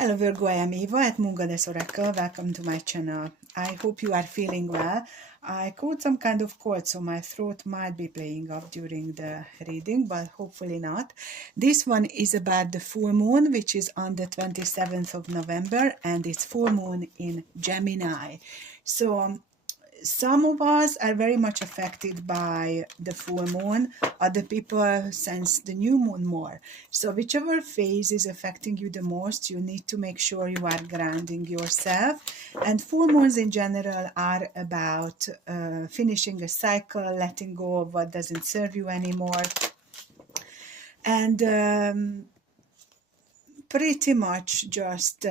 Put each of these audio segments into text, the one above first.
Hello Virgo, I am Eva at Moon Goddess Oracle. Welcome to my channel. I hope you are feeling well. I caught some kind of cold, so my throat might be playing up during the reading, but hopefully not. This one is about the full moon, which is on the 27th of November, and it's full moon in Gemini. So some of us are very much affected by the full moon. Other people sense the new moon more. So whichever phase is affecting you the most, you need to make sure you are grounding yourself. And full moons in general are about finishing a cycle, letting go of what doesn't serve you anymore. And pretty much just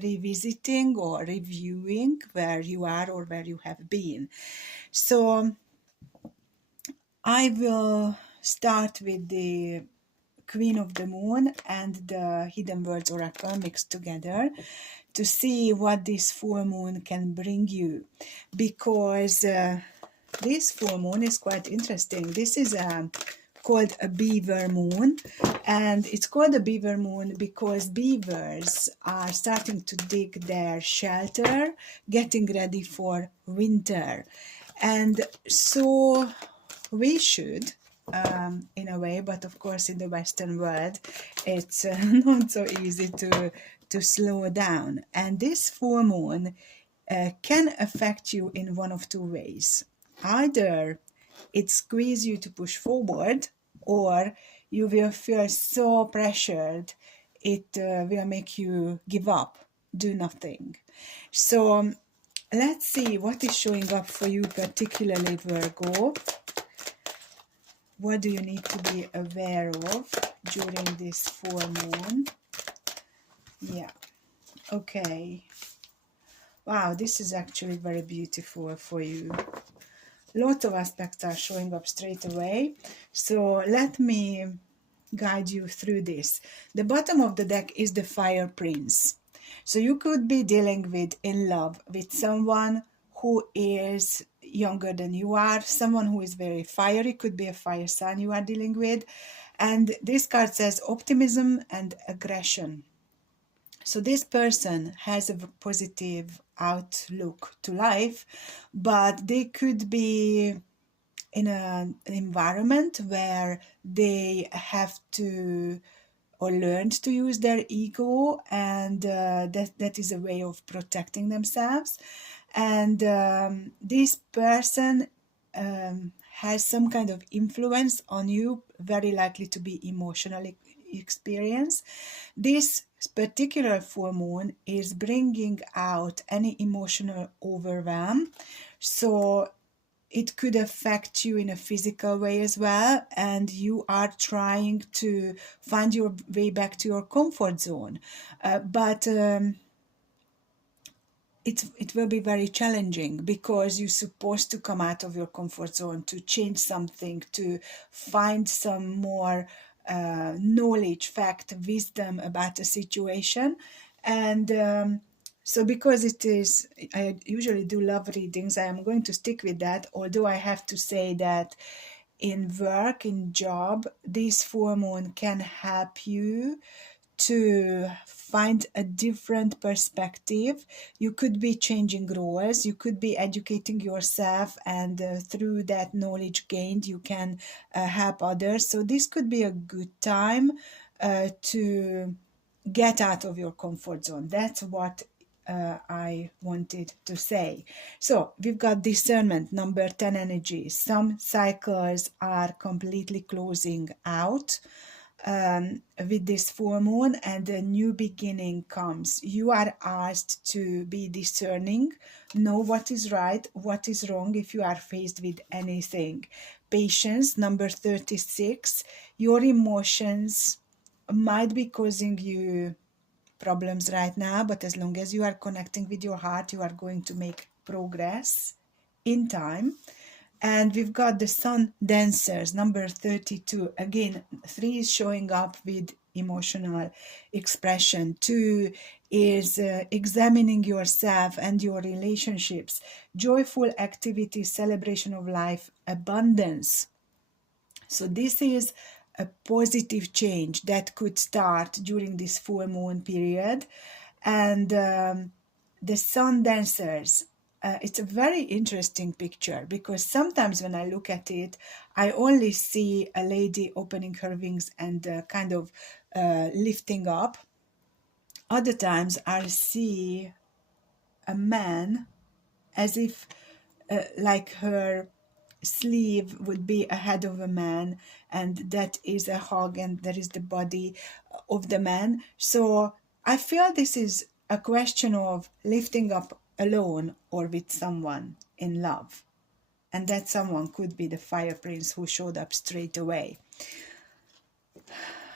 revisiting or reviewing where you are or where you have been. So I will start with the Queen of the Moon and the Hidden Words Oracle mixed together to see what this full moon can bring you, because this full moon is quite interesting. This is called a beaver moon, and it's called a beaver moon because beavers are starting to dig their shelter, getting ready for winter. And so we should, in a way, but of course in the Western world it's not so easy to slow down. And this full moon can affect you in one of two ways. Either it squeezes you to push forward, or you will feel so pressured it will make you give up, do nothing. So let's see what is showing up for you, particularly Virgo. What do you need to be aware of during this full moon? Yeah, okay. Wow, this is actually very beautiful for you. Lots of aspects are showing up straight away. So let me guide you through this. The bottom of the deck is the Fire Prince. So you could be dealing with, in love with someone who is younger than you are, someone who is very fiery, could be a fire sign you are dealing with. And this card says optimism and aggression. So this person has a positive outlook to life, but they could be in an environment where they have to or learned to use their ego, and that is a way of protecting themselves. And this person has some kind of influence on you, very likely to be emotional experience. This particular full moon is bringing out any emotional overwhelm, so it could affect you in a physical way as well, and you are trying to find your way back to your comfort zone, but it will be very challenging, because you're supposed to come out of your comfort zone to change something, to find some more knowledge, fact, wisdom about a situation. And so because it is, I usually do love readings, I am going to stick with that, although I have to say that in work, in job, this full moon can help you to find a different perspective. You could be changing roles, you could be educating yourself, and through that knowledge gained, you can help others. So this could be a good time to get out of your comfort zone. That's what I wanted to say. So we've got discernment, number 10 energy. Some cycles are completely closing out with this full moon, and a new beginning comes. You are asked to be discerning, know what is right, what is wrong if you are faced with anything. Patience, number 36. Your emotions might be causing you problems right now, but as long as you are connecting with your heart, you are going to make progress in time. And we've got the Sun Dancers, number 32. Again, 3 is showing up with emotional expression. 2 is examining yourself and your relationships. Joyful activity, celebration of life, abundance. So this is a positive change that could start during this full moon period. And the sun dancers, it's a very interesting picture, because sometimes when I look at it, I only see a lady opening her wings and kind of lifting up. Other times I see a man as if like her sleeve would be a head of a man, and that is a hug, and there is the body of the man. So I feel this is a question of lifting up alone or with someone in love, and that someone could be the fire prince who showed up straight away.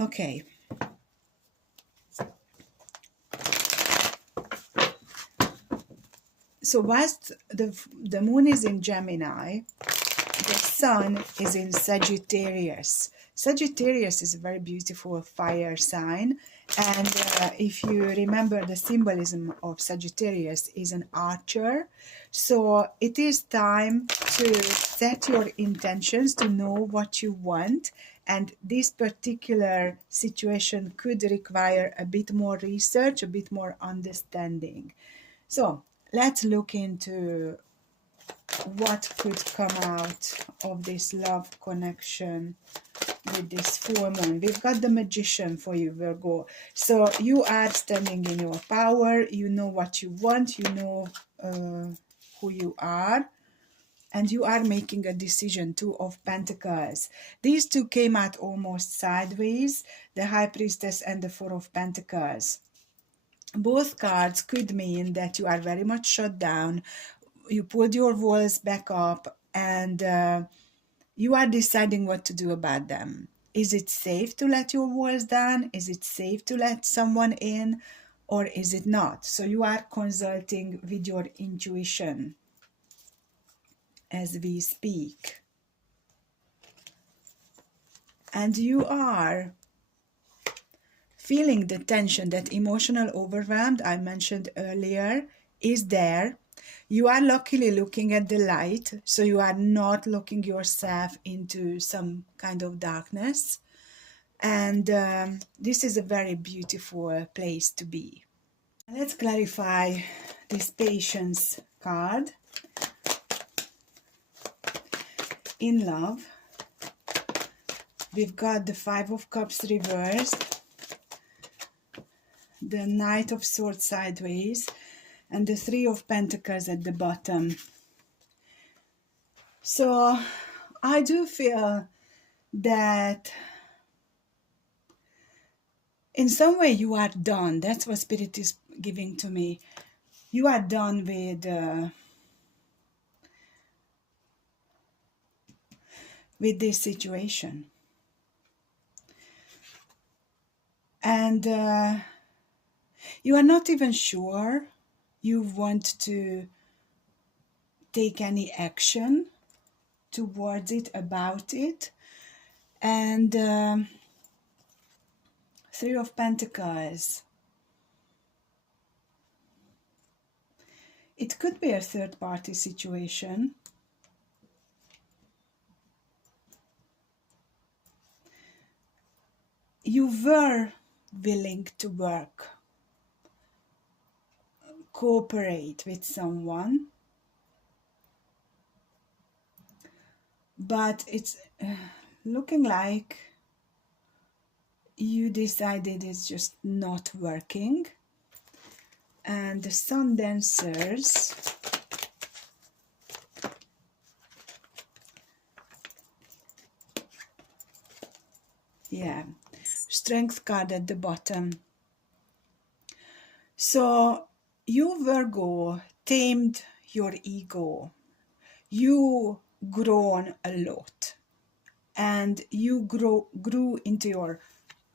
Okay. So whilst the moon is in Gemini, the sun is in Sagittarius. Sagittarius is a very beautiful fire sign, and if you remember, the symbolism of Sagittarius is an archer. So it is time to set your intentions, to know what you want, and this particular situation could require a bit more research, a bit more understanding. So let's look into what could come out of this love connection with this full moon. We've got the Magician for you, Virgo. So you are standing in your power, you know what you want, you know who you are, and you are making a decision. Two of Pentacles. These two came out almost sideways, the High Priestess and the Four of Pentacles. Both cards could mean that you are very much shut down, you pulled your walls back up, and you are deciding what to do about them. Is it safe to let your walls down? Is it safe to let someone in? Or is it not? So you are consulting with your intuition as we speak. And you are feeling the tension, that emotional overwhelmed I mentioned earlier is there. You are luckily looking at the light, so you are not looking yourself into some kind of darkness. And this is a very beautiful place to be. Let's clarify this Patience card. In love, we've got the Five of Cups reversed, the Knight of Swords sideways, and the Three of Pentacles at the bottom. So I do feel that in some way you are done. That's what Spirit is giving to me. You are done with this situation. And you are not even sure you want to take any action towards it, about it. And Three of Pentacles. It could be a third-party situation. You were willing to work, cooperate with someone, but it's looking like you decided it's just not working. And the Sun Dancers, yeah, Strength card at the bottom. So you, Virgo, tamed your ego. You grown a lot, and you grew into your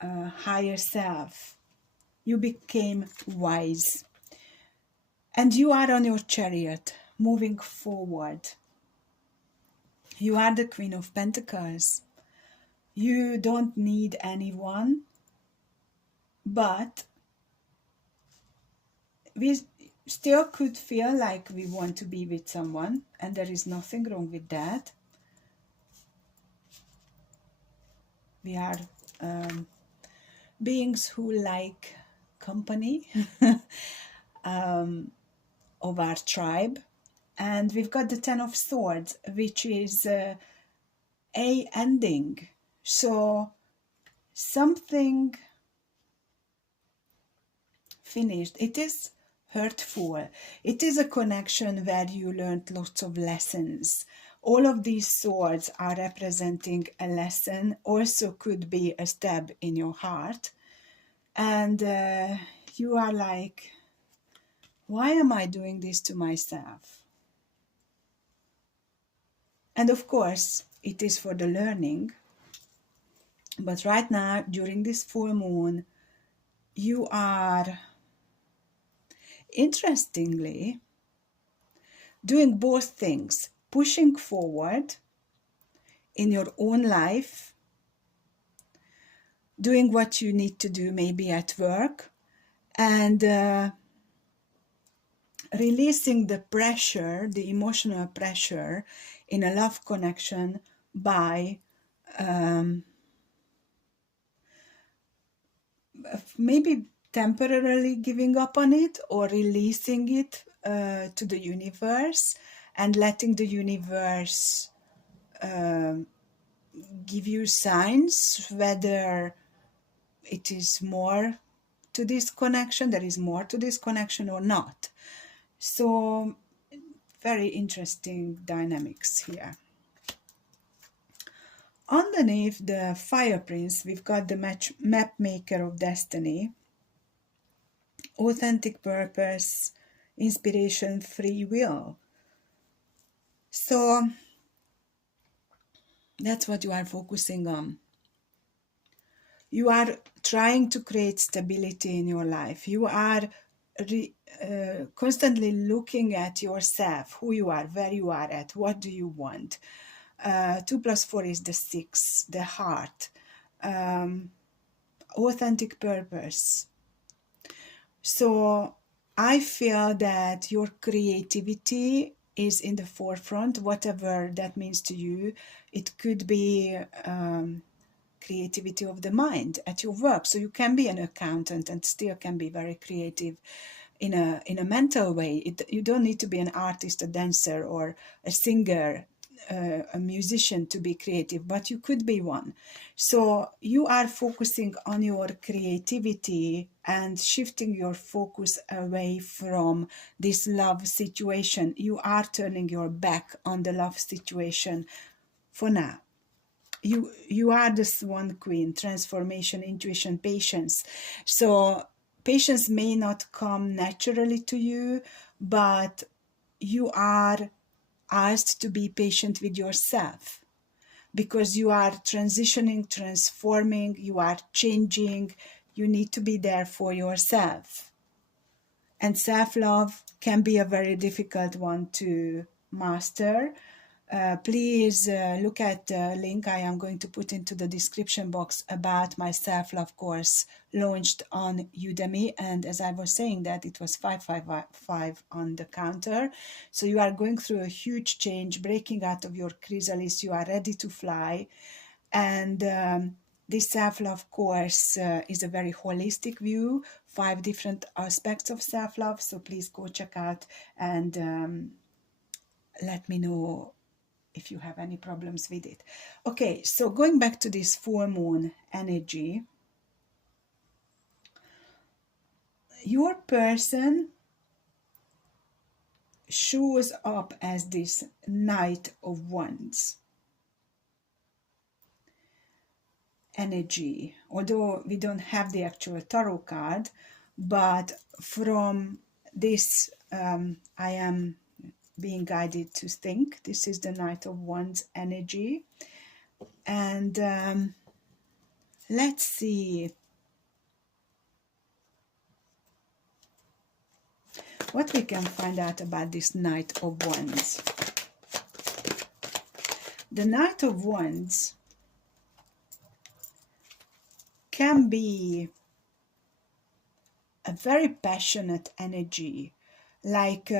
higher self. You became wise, and you are on your chariot moving forward. You are the Queen of Pentacles. You don't need anyone, but we still could feel like we want to be with someone, and there is nothing wrong with that. We are beings who like company of our tribe. And we've got the Ten of Swords, which is a ending. So something finished. It is hurtful. It is a connection where you learned lots of lessons. All of these swords are representing a lesson, also could be a stab in your heart. And you are like, why am I doing this to myself? And of course, it is for the learning. But right now, during this full moon, you are, interestingly, doing both things, pushing forward in your own life, doing what you need to do maybe at work, and releasing the pressure, the emotional pressure in a love connection by maybe temporarily giving up on it or releasing it to the universe and letting the universe give you signs whether it is more to this connection, there is more to this connection or not. So very interesting dynamics here. Underneath the Fire Prince, we've got the map maker of destiny, authentic purpose, inspiration, free will. So that's what you are focusing on. You are trying to create stability in your life. You are constantly looking at yourself, who you are, where you are at, what do you want. 2 + 4 is the 6, the heart, authentic purpose. So I feel that your creativity is in the forefront, whatever that means to you. It could be creativity of the mind at your work. So you can be an accountant and still can be very creative in a mental way. You don't need to be an artist, a dancer, or a singer, a musician to be creative, but you could be one. So you are focusing on your creativity and shifting your focus away from this love situation. You are turning your back on the love situation for now. You are the Swan Queen, transformation, intuition, patience. So patience may not come naturally to you, but you are asked to be patient with yourself because you are transitioning, transforming, you are changing. You need to be there for yourself. And self-love can be a very difficult one to master. Please look at the link I am going to put into the description box about my self-love course launched on Udemy. And as I was saying that, it was 555 on the counter. So you are going through a huge change, breaking out of your chrysalis. You are ready to fly. And this self-love course is a very holistic view, 5 different aspects of self-love. So please go check out and let me know if you have any problems with it. Okay, so going back to this full moon energy, your person shows up as this Knight of Wands energy, although we don't have the actual tarot card, but from this I am being guided to think this is the Knight of Wands energy. And let's see what we can find out about this Knight of Wands. The Knight of Wands can be a very passionate energy, like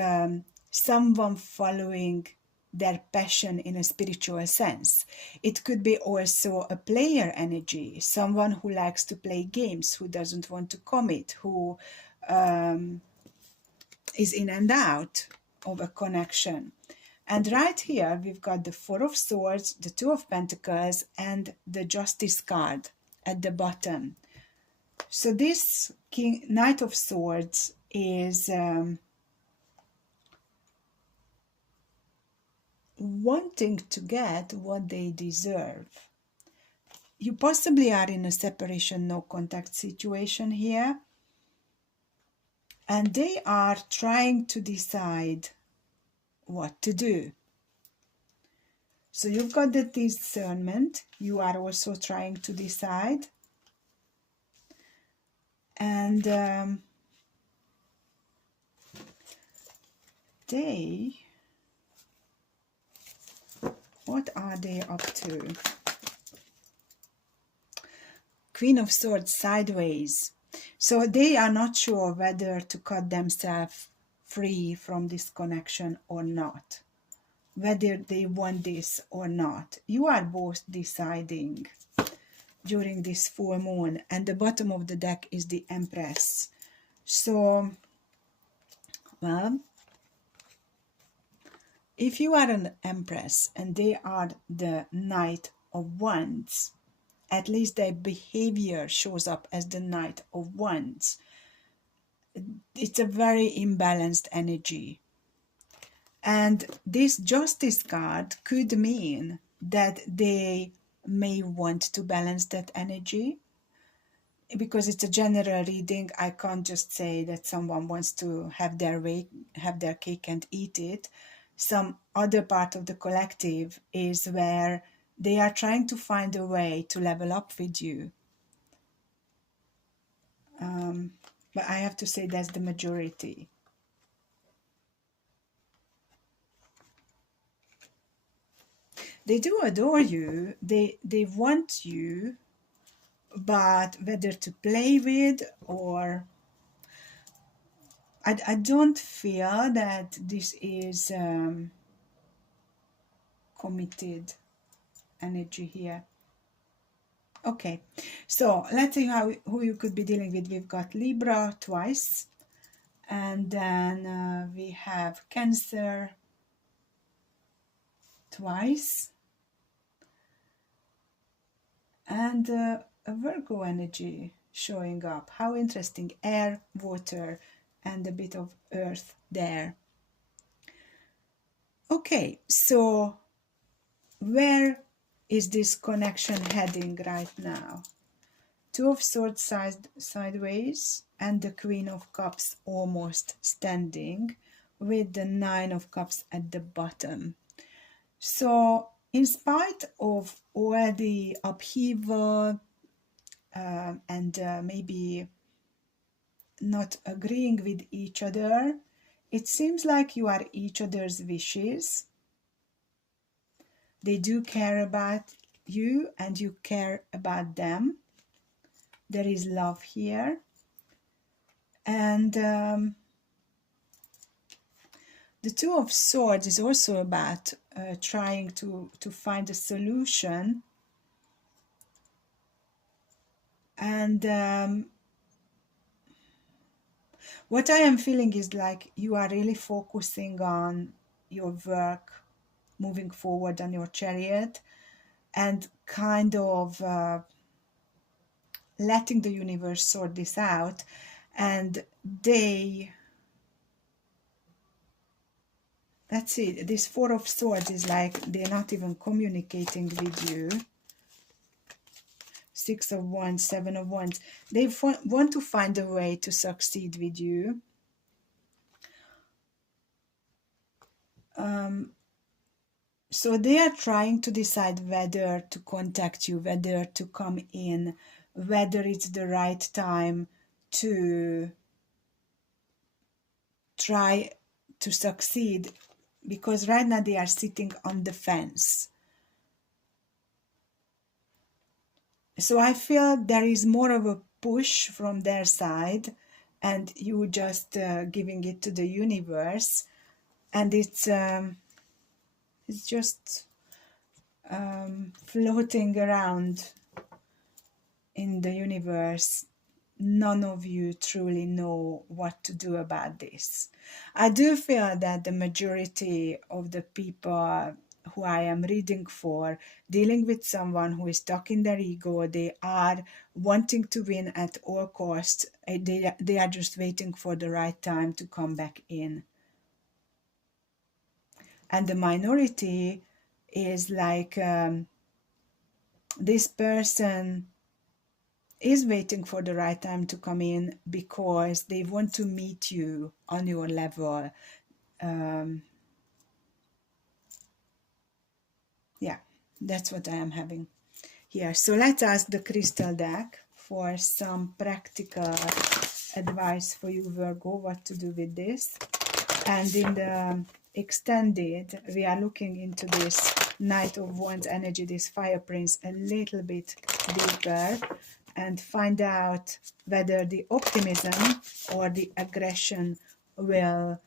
someone following their passion in a spiritual sense. It could be also a player energy, someone who likes to play games, who doesn't want to commit, who is in and out of a connection. And right here, we've got the Four of Swords, the Two of Pentacles, and the Justice card at the bottom. So this Knight of Swords is wanting to get what they deserve. You possibly are in a separation, no contact situation here, and they are trying to decide what to do. So you've got the discernment, you are also trying to decide, and what are they up to? Queen of Swords sideways. So they are not sure whether to cut themselves free from this connection or not, whether they want this or not. You are both deciding during this full moon, and the bottom of the deck is the Empress. So, well, if you are an Empress and they are the Knight of Wands, at least their behavior shows up as the Knight of Wands. It's a very imbalanced energy. And this Justice card could mean that they may want to balance that energy. Because it's a general reading, I can't just say that someone wants to have their way, have their cake and eat it. Some other part of the collective is where they are trying to find a way to level up with you. But I have to say that's the majority. They do adore you, they want you, but whether to play with or... I don't feel that this is committed energy here. Okay, so let's see who you could be dealing with. We've got Libra twice, and then we have Cancer twice, and a Virgo energy showing up. How interesting. Air, water, and a bit of earth there. Okay, so where is this connection heading right now? Two of Swords sideways, and the Queen of Cups almost standing, with the Nine of Cups at the bottom. So in spite of all the upheaval and maybe not agreeing with each other, it seems like you are each other's wishes. They do care about you and you care about them. There is love here. And the Two of Swords is also about trying to find a solution. And what I am feeling is like you are really focusing on your work, moving forward on your chariot, and kind of letting the universe sort this out. And that's it. This Four of Swords is like they're not even communicating with you. Six of Wands, Seven of Wands. They want to find a way to succeed with you. So they are trying to decide whether to contact you, whether to come in, whether it's the right time to try to succeed, because right now they are sitting on the fence. So I feel there is more of a push from their side, and you just giving it to the universe, and it's It's just floating around in the universe. None of you truly know what to do about this. I do feel that the majority of the people who I am reading for, dealing with someone who is stuck in their ego, they are wanting to win at all costs. They are just waiting for the right time to come back in. And the minority is like this person is waiting for the right time to come in because they want to meet you on your level. Yeah, that's what I am having here. So let's ask the crystal deck for some practical advice for you, Virgo, what to do with this. And in the extended, we are looking into this Knight of Wands energy, this Fire Prince, a little bit deeper, and find out whether the optimism or the aggression will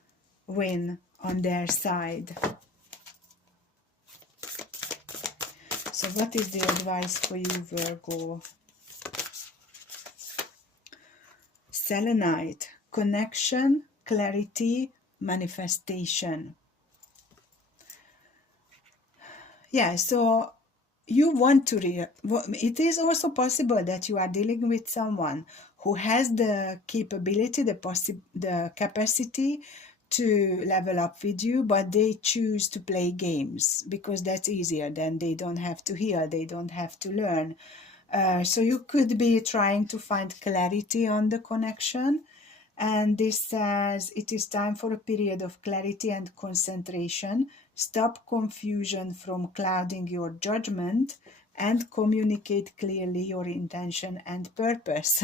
win on their side. So what is the advice for you, Virgo? Selenite, connection, clarity, manifestation. Yeah, so you want to it is also possible that you are dealing with someone who has the capability, the capacity to level up with you, but they choose to play games because that's easier. Then they don't have to heal, they don't have to learn. So you could be trying to find clarity on the connection. And this says it is time for a period of clarity and concentration. Stop confusion from clouding your judgment and communicate clearly your intention and purpose.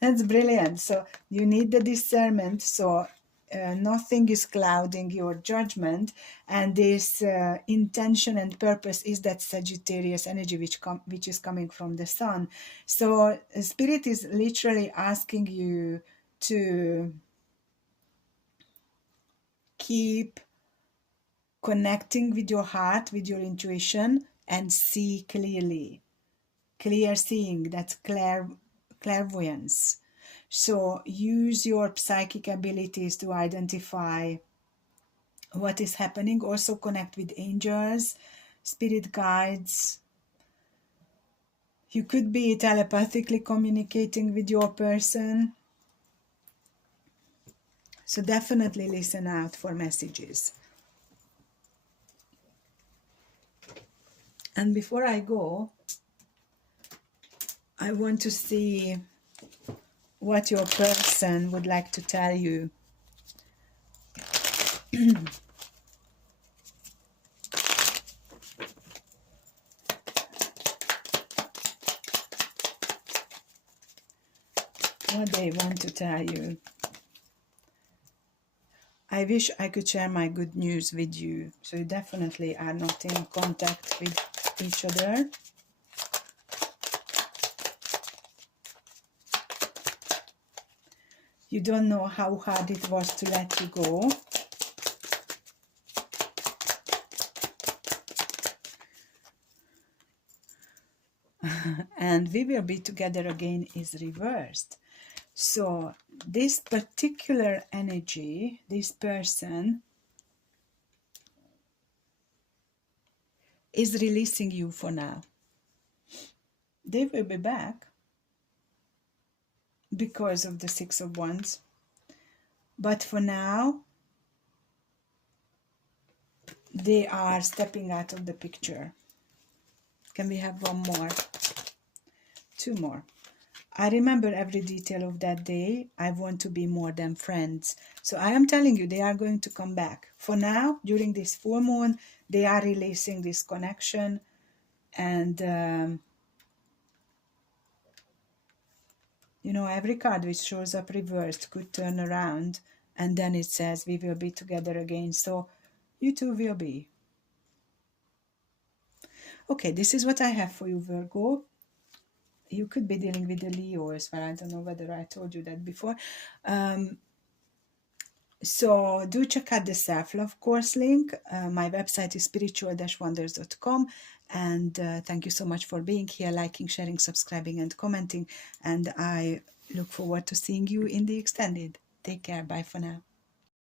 That's brilliant. So you need the discernment. So nothing is clouding your judgment, and this intention and purpose is that Sagittarius energy which is coming from the sun. So Spirit is literally asking you to keep connecting with your heart, with your intuition, and see clearly. Clear seeing, that's clairvoyance. So use your psychic abilities to identify what is happening. Also connect with angels, spirit guides. You could be telepathically communicating with your person. So definitely listen out for messages. And before I go, I want to see what your person would like to tell you. What they want to tell you. I wish I could share my good news with you. So you definitely are not in contact with each other. You don't know how hard it was to let you go. And we will be together again is reversed. So this particular energy, this person is releasing you for now. They will be back because of the Six of Wands. But for now, they are stepping out of the picture. Can we have one more? Two more. I remember every detail of that day. I want to be more than friends. So I am telling you, they are going to come back. For now, during this full moon, they are releasing this connection. And, you know, every card which shows up reversed could turn around. And then it says, we will be together again. So you two will be. Okay, this is what I have for you, Virgo. You could be dealing with the Leo as well. I don't know whether I told you that before. So do check out the self-love course link. My website is spiritual-wonders.com, and thank you so much for being here, liking, sharing, subscribing, and commenting. And I look forward to seeing you in the extended. Take care. Bye for now.